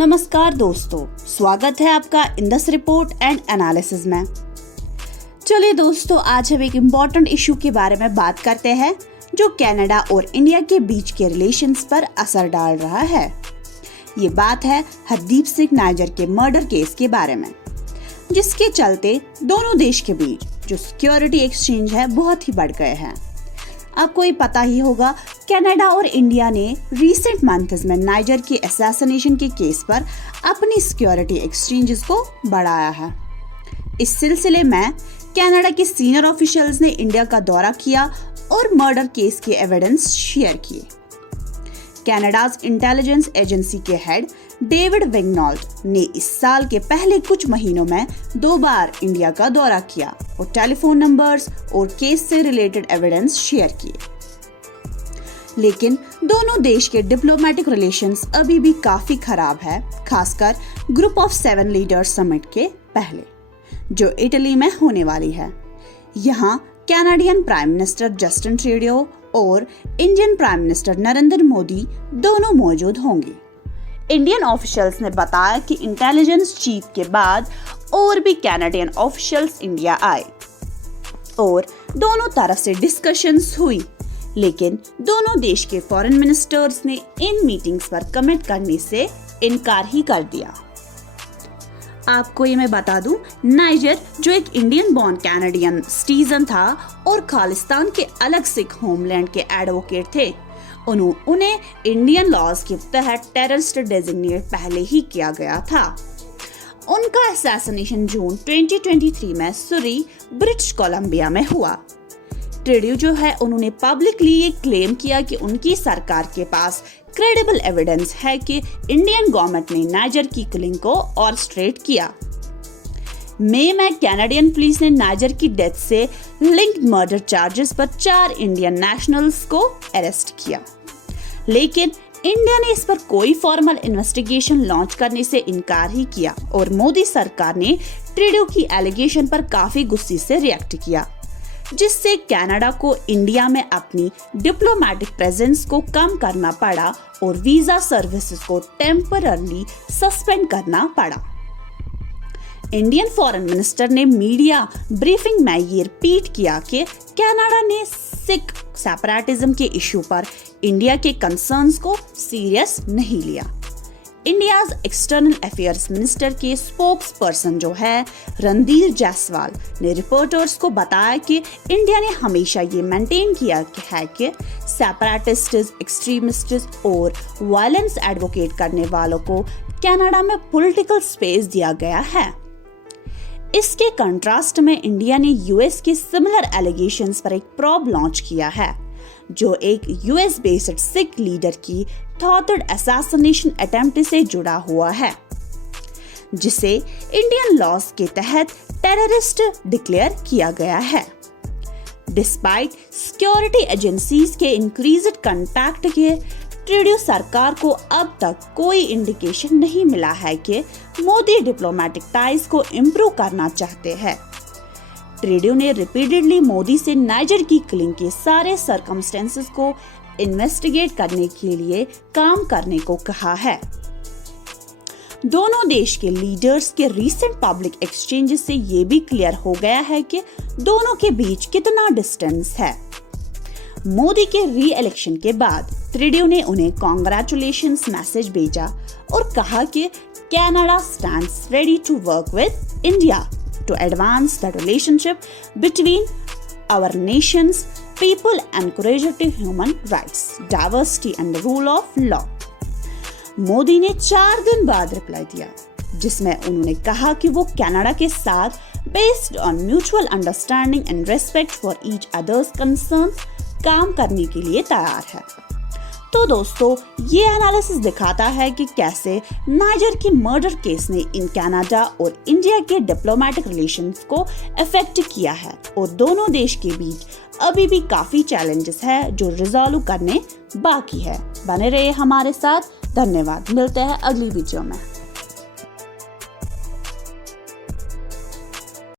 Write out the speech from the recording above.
नमस्कार दोस्तों, स्वागत है आपका इंडस रिपोर्ट एंड एनालिसिस में। चलिए दोस्तों, आज हम एक इम्पॉर्टेंट इशू के बारे में बात करते हैं जो कनाडा और इंडिया के बीच के रिलेशंस पर असर डाल रहा है। ये बात है हरदीप सिंह नाइजर के मर्डर केस के बारे में, जिसके चलते दोनों देश के बीच जो सिक्योरिटी एक्सचेंज है बहुत ही बढ़ गए हैं। आपको ये पता ही होगा, कनाडा और इंडिया ने रिसेंट मंथ्स में नाइजर के असैसिनेशन के केस पर अपनी सिक्योरिटी एक्सचेंजेस को बढ़ाया है। इस सिलसिले में कनाडा के सीनियर ऑफिशियल्स ने इंडिया का दौरा किया और मर्डर केस के एविडेंस शेयर किए। कनाडाज इंटेलिजेंस एजेंसी के हेड डेविड विग्नॉल्ट ने इस साल के पहले कुछ महीनों में 2 बार इंडिया का दौरा किया और टेलीफोन नंबर्स और केस से रिलेटेड एविडेंस शेयर किए। लेकिन दोनों देश के डिप्लोमेटिक रिलेशंस अभी भी काफी खराब है, खासकर ग्रुप ऑफ 7 लीडर्स समिट के पहले, जो इटली में होने वाली है। यहाँ Canadian prime minister Justin Trudeau और Indian prime minister Narendra Modi दोनों मौजूद होंगे। इंडियन ऑफिशियल्स ने बताया कि इंटेलिजेंस चीफ के बाद और भी कैनेडियन ऑफिशियल्स इंडिया आए और दोनों तरफ से डिस्कशंस हुई, लेकिन दोनों देश के फॉरेन मिनिस्टर्स ने इन मीटिंग्स पर कमिट करने से इनकार ही कर दिया। आपको ये मैं बता दूं, नाइजर जो एक इंडियन बॉर्न कैनेडियन सिटीजन था और खालिस्तान के अलग सिख होमलैंड के एडवोकेट थे, उन्हें इंडियन लॉज के तहत टेररिस्ट डेजिग्नेट पहले ही किया गया था। उनका असैसिनेशन जून 2023 में सुरी, ब्रिटिश कोलंबिया में हुआ। ट्रूडो जो है, उन्होंने पब्लिकली ये क्लेम किया कि उनकी सरकार के पास क्रेडिबल एविडेंस है कि इंडियन गवर्नमेंट ने नाइजर की किलिंग को ऑर्केस्ट्रेट किया। मई में कैनेडियन पुलिस ने नाइजर की डेथ से लिंक्ड मर्डर चार्जेस पर 4 इंडियन नेशनल्स को अरेस्ट किया, लेकिन इंडिया ने इस पर कोई फॉर्मल इन्वेस्टिगेशन लॉन्च करने से इनकार ही किया और मोदी सरकार ने ट्रूडो की एलिगेशन पर काफी गुस्से से रिएक्ट किया, जिससे कनाडा को इंडिया में अपनी डिप्लोमेटिक प्रेजेंस को कम करना पड़ा और वीजा सर्विसेज को टेम्पररली सस्पेंड करना पड़ा। इंडियन फॉरेन मिनिस्टर ने मीडिया ब्रीफिंग में ये रिपीट किया कि कनाडा ने सिख सेपरेटिज्म के इशू पर इंडिया के कंसर्न्स को सीरियस नहीं लिया। इंडियाज एक्सटर्नल अफेयर्स मिनिस्टर के स्पोक्स पर्सन जो है रणधीर जायसवाल ने रिपोर्टर्स को बताया कि इंडिया ने हमेशा ये मेंटेन किया है कि सेपरेटिस्ट्स, एक्सट्रीमिस्ट्स और वायलेंस एडवोकेट करने वालों को कनाडा में पॉलिटिकल स्पेस दिया गया है। इसके कंट्रास्ट में इंडिया ने यूएस के सिमिलर एलिगेशंस पर एक प्रोब लॉन्च किया है, जो एक यूएस बेस्ड सिख लीडर की थॉटेड असैसिनेशन अटेम्प्ट से जुड़ा हुआ है, जिसे इंडियन लॉज के तहत टेररिस्ट डिक्लेयर किया गया है। डिस्पाइट सिक्योरिटी एजेंसीज के इंक्रीज्ड कांटेक्ट के, ट्रूडो सरकार को अब तक कोई इंडिकेशन नहीं मिला है कि मोदी डिप्लोमेटिक टाइज को इम्प्रूव करना चाहते हैं। ट्रूडो ने रिपीटेडली मोदी से नाइजर की किलिंग के सारे सर्कमस्टेंसेस को इन्वेस्टिगेट करने के लिए काम करने को कहा है। दोनों देश के लीडर्स के रीसेंट पब्लिक एक्सचेंजेस से ये भी क्लियर हो गया है कि दोनों के बीच कितना डिस्टेंस है। मोदी के री इलेक्शन के बाद ट्रूडो ने उन्हें कांग्रेचुलेशंस मैसेज भेजा और कहा कि Canada stands ready to work with India to advance the relationship between our nations, people encourage to human rights, diversity and the rule of law। Modi ने 4 दिन बाद रिप्लाई दिया, जिसमें उन्होंने कहा कि वो कनाडा के साथ based on mutual understanding and respect for each others concerns काम करने के लिए तैयार है। तो दोस्तों, ये एनालिसिस दिखाता है कि कैसे नाइजर की मर्डर केस ने इन कनाडा और इंडिया के डिप्लोमेटिक रिलेशंस को अफेक्ट किया है और दोनों देश के बीच अभी भी काफी चैलेंजेस है जो रिजॉल्व करने बाकी है। बने रहे हमारे साथ। धन्यवाद। मिलते हैं अगली वीडियो में।